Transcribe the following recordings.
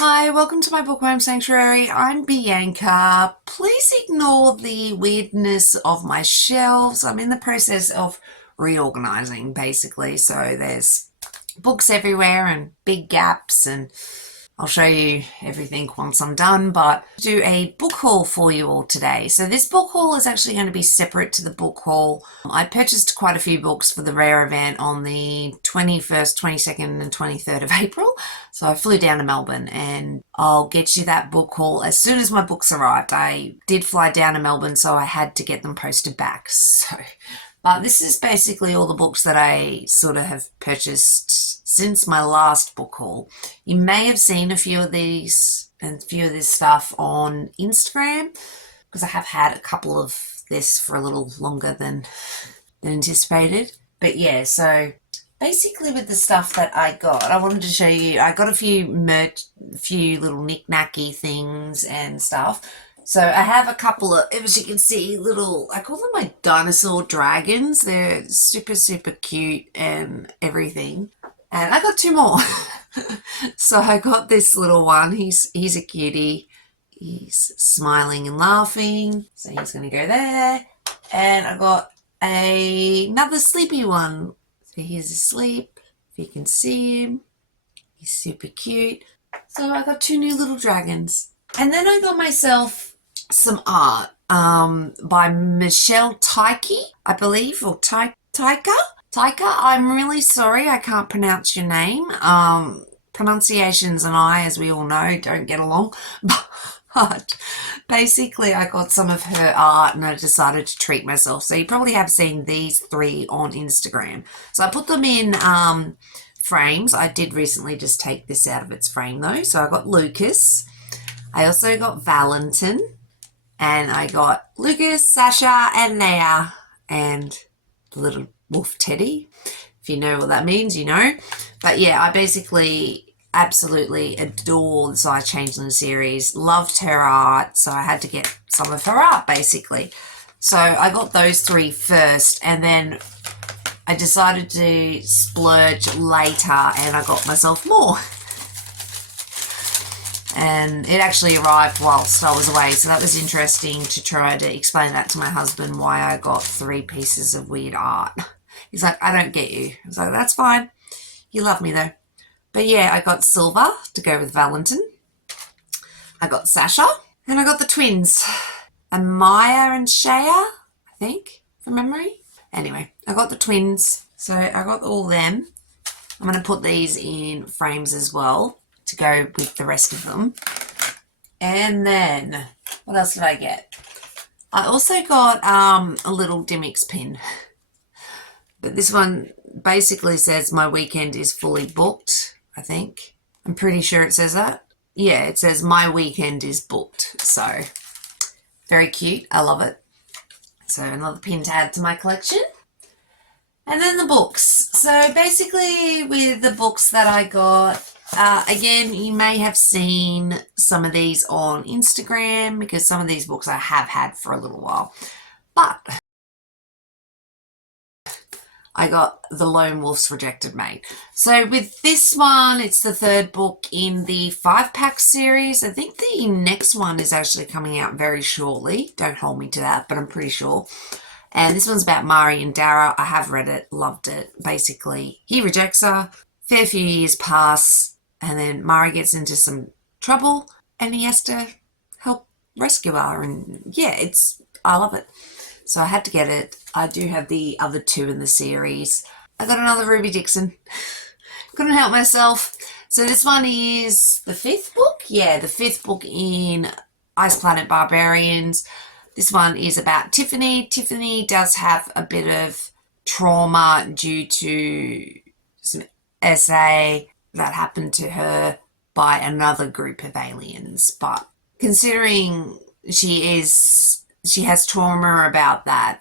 Hi, welcome to my bookworm sanctuary. I'm Bianca. Please ignore the weirdness of my shelves. I'm in the process of reorganizing basically, so there's books everywhere and big gaps, and I'll show you everything once I'm done, but do a book haul for you all today. So this book haul is actually going to be separate to the book haul. I purchased quite a few books for the RARE event on the 21st, 22nd and 23rd of April. So I flew down to Melbourne and I'll get you that book haul as soon as my books arrived. I did fly down to Melbourne, so I had to get them posted back. But this is basically all the books that I sort of have purchased since my last book haul. You may have seen a few of these and a few of this stuff on Instagram because I have had a couple of this for a little longer than anticipated. But yeah, so basically with the stuff that I got, I wanted to show you, I got a few little knick-knacky things and stuff. So I have a couple of, as you can see, little, I call them my dinosaur dragons. They're super, super cute and everything. And I got two more. So I got this little one. He's a cutie. He's smiling and laughing. So he's going to go there. And I got another sleepy one. So he's asleep. If you can see him, he's super cute. So I got two new little dragons. And then I got myself some art by Michelle Tyke, I believe, or Taika. I'm really sorry, I can't pronounce your name. Pronunciations and I, as we all know, don't get along. But basically, I got some of her art and I decided to treat myself. So you probably have seen these three on Instagram. So I put them in frames. I did recently just take this out of its frame though. So I got Lucas. I also got Valentin. And I got Lucas, Sasha, and Naya, and the little wolf Teddy. If you know what that means, you know. But yeah, I basically absolutely adore the Size Changeling series. Loved her art, so I had to get some of her art, basically. So I got those three first, and then I decided to splurge later, and I got myself more. And it actually arrived whilst I was away, so that was interesting to try to explain that to my husband, why I got three pieces of weird art. He's like, I don't get you. I was like, that's fine. You love me though. But yeah, I got Silver to go with Valentin. I got Sasha, and I got the twins, Amaya and Shaya, I think, from memory. Anyway, I got the twins, so I got all them. I'm going to put these in frames as well to go with the rest of them. And then what else did I get? I also got a little Dimmix pin, but this one basically says my weekend is fully booked. I think I'm pretty sure it says that. Yeah, it says my weekend is booked. So very cute. I love it. So another pin to add to my collection. And then the books. So basically with the books that I got, again, you may have seen some of these on Instagram because some of these books I have had for a little while. But I got The Lone Wolf's Rejected Mate. So with this one, it's the third book in the 5-pack series. I think the next one is actually coming out very shortly. Don't hold me to that, but I'm pretty sure. And this one's about Mari and Dara. I have read it, loved it. Basically, he rejects her. Fair few years pass. And then Mari gets into some trouble and he has to help rescue her. And yeah, I love it. So I had to get it. I do have the other two in the series. I got another Ruby Dixon. Couldn't help myself. So this one is the 5th book. Yeah, the 5th book in Ice Planet Barbarians. This one is about Tiffany. Tiffany does have a bit of trauma due to some SA that happened to her by another group of aliens, but considering she has trauma about that,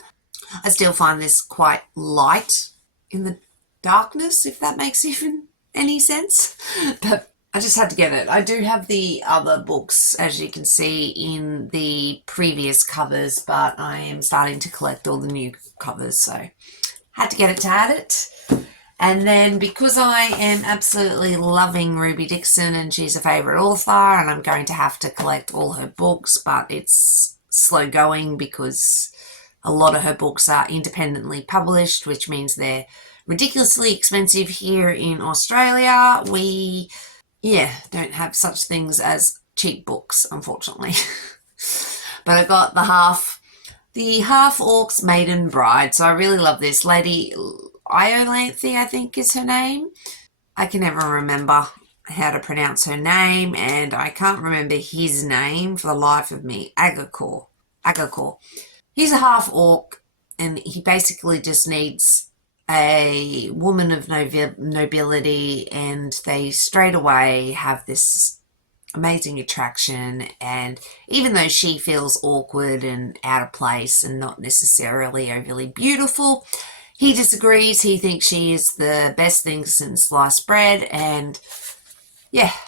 I still find this quite light in the darkness, if that makes even any sense. But I just had to get it. I do have the other books, as you can see, in the previous covers, but I am starting to collect all the new covers, so had to get it to add it. And then because I am absolutely loving Ruby Dixon and she's a favourite author and I'm going to have to collect all her books, but it's slow going because a lot of her books are independently published, which means they're ridiculously expensive here in Australia. We, don't have such things as cheap books, unfortunately. But I got the Half Orc's Maiden Bride. So I really love this. Lady Iolanthe, I think is her name. I can never remember how to pronounce her name, and I can't remember his name for the life of me. Agakor. Agakor. He's a half orc, and he basically just needs a woman of nobility, and they straight away have this amazing attraction. And even though she feels awkward and out of place and not necessarily overly beautiful, he disagrees. He thinks she is the best thing since sliced bread, and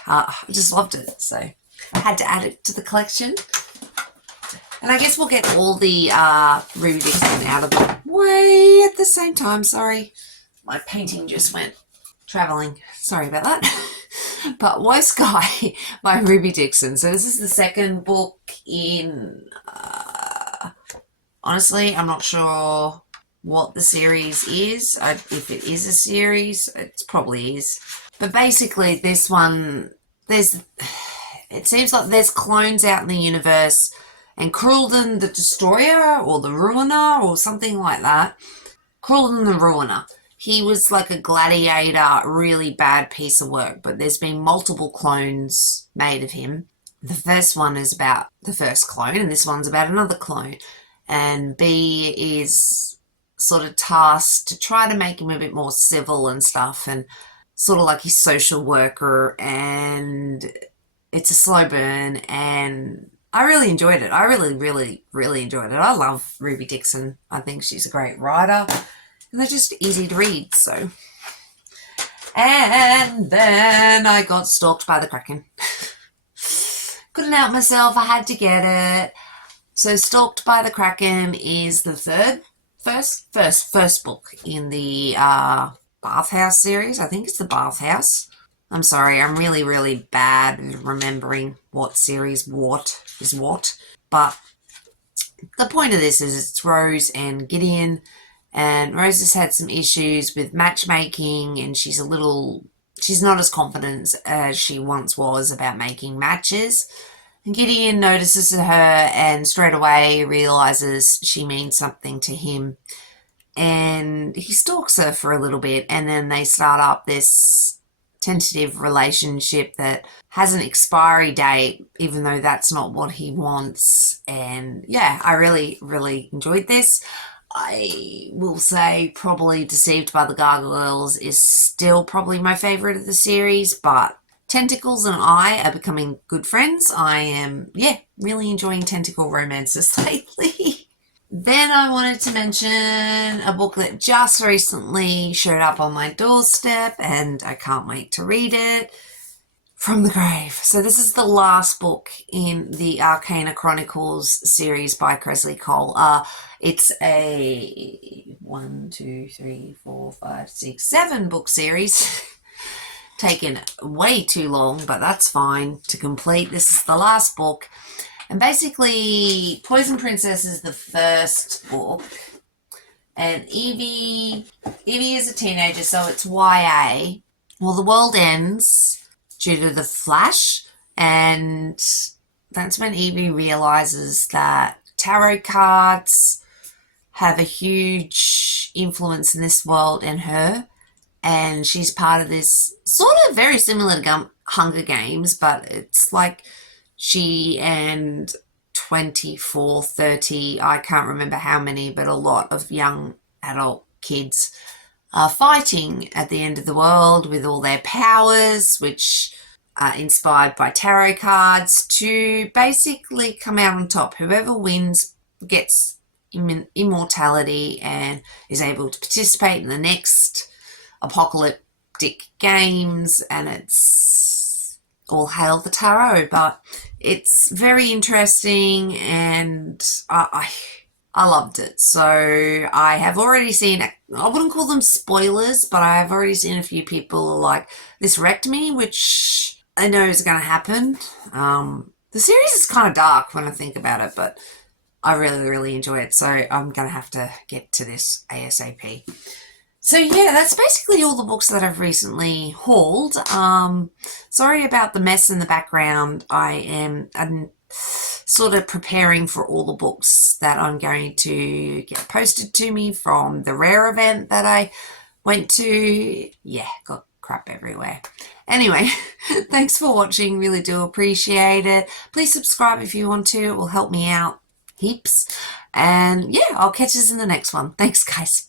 I just loved it. So I had to add it to the collection. And I guess we'll get all the Ruby Dixon out of the way at the same time. Sorry, my painting just went travelling. Sorry about that. But Woe Sky by Ruby Dixon. So this is the second book in, honestly, I'm not sure what the series is. If it is a series, it probably is. But basically this one, it seems like there's clones out in the universe, and Krulden the Destroyer or the Ruiner or something like that. Krulden the Ruiner. He was like a gladiator, really bad piece of work, but there's been multiple clones made of him. The first one is about the first clone, and this one's about another clone. And B is sort of tasked to try to make him a bit more civil and stuff, and sort of like his social worker, and it's a slow burn, and I really enjoyed it. I really, really, really enjoyed it. I love Ruby Dixon. I think she's a great writer, and they're just easy to read, so. And then I got stalked by the Kraken. Couldn't help myself. I had to get it. So Stalked by the Kraken is the first book in the Bathhouse series. I think it's the Bathhouse. I'm sorry, I'm really, really bad at remembering what series what is what. But the point of this is it's Rose and Gideon, and Rose has had some issues with matchmaking, and she's not as confident as she once was about making matches. And Gideon notices her and straight away realizes she means something to him. And he stalks her for a little bit, and then they start up this tentative relationship that has an expiry date, even though that's not what he wants. And I really, really enjoyed this. I will say probably Deceived by the Gargoyles is still probably my favourite of the series, but Tentacles and I are becoming good friends. I am, really enjoying tentacle romances lately. Then I wanted to mention a book that just recently showed up on my doorstep, and I can't wait to read it, From the Grave. So this is the last book in the Arcana Chronicles series by Cresley Cole. It's a 7 book series. Taken way too long, but that's fine to complete. This is the last book. And basically, Poison Princess is the first book. And Evie is a teenager, so it's YA. Well, the world ends due to the Flash, and that's when Evie realizes that tarot cards have a huge influence in this world and her. And she's part of this sort of very similar to Hunger Games, but it's like she and 24, 30, I can't remember how many, but a lot of young adult kids are fighting at the end of the world with all their powers, which are inspired by tarot cards, to basically come out on top. Whoever wins gets immortality and is able to participate in the next apocalyptic games, and it's all hail the tarot. But it's very interesting, and I loved it. So I have already seen, I wouldn't call them spoilers, but I have already seen a few people like, this wrecked me, which I know is going to happen. The series is kind of dark when I think about it, but I really, really enjoy it. So I'm going to have to get to this ASAP. So yeah, that's basically all the books that I've recently hauled. Sorry about the mess in the background. I'm sort of preparing for all the books that I'm going to get posted to me from the RARE event that I went to. Yeah, got crap everywhere. Anyway, thanks for watching. Really do appreciate it. Please subscribe if you want to. It will help me out heaps. And yeah, I'll catch us in the next one. Thanks, guys.